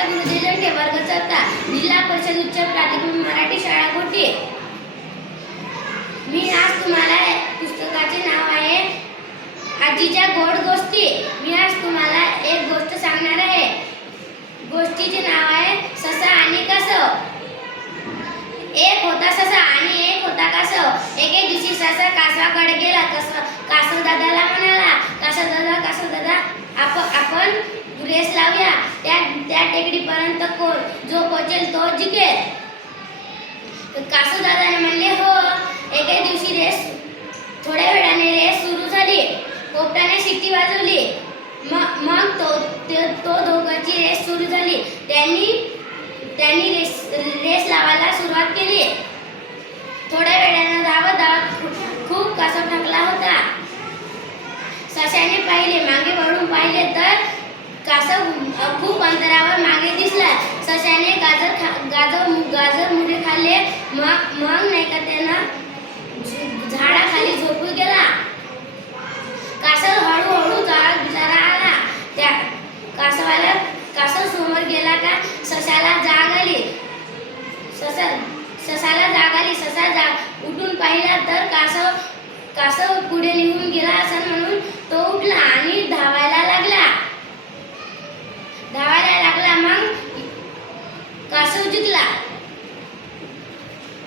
शाळेचा गुरुजी वर्ग चौथा जिल्हा परिषद उच्च प्राथमिक मराठी शाळा कोठी? मी आज तुम्हाला पुस्तकाचे नाव आहे आजीच्या गोड गोष्टी. मी आज तुम्हाला एक गोष्ट सांगणार आहे. गोष्टीचे नाव आहे ससा आणि कासव एक होता ससा आणि एक होता कासव एके दिवशी ससा कासवाकडे गेला कस दादाला म्हणाला कासव दादा कासव दादा आप आपण रेस लावूया त्या टेकडीपर्यंत कोण जो पोचेल तो जिंकेल. कासू दादाने म्हणले हो एके दिवशी रेस थोड्या वेळाने रेस सुरू झाली. पोपटाने शिट्टी वाजवली. मग मग तो तो दोघांची रेस सुरू झाली. त्यांनी त्यांनी रेस रेस लावायला सुरुवात केली. थोड्या वेळानं धावत धावत खूप- खूप कासव थकला होता. सशाने पाहिले मागे वळून पाहिले तर कासव खूप अंतरावर मागे दिसला. सशाने गाजर खा गाजर गाजर मुळे खाल्ले. मग मग नाही का त्यांना सुजुकी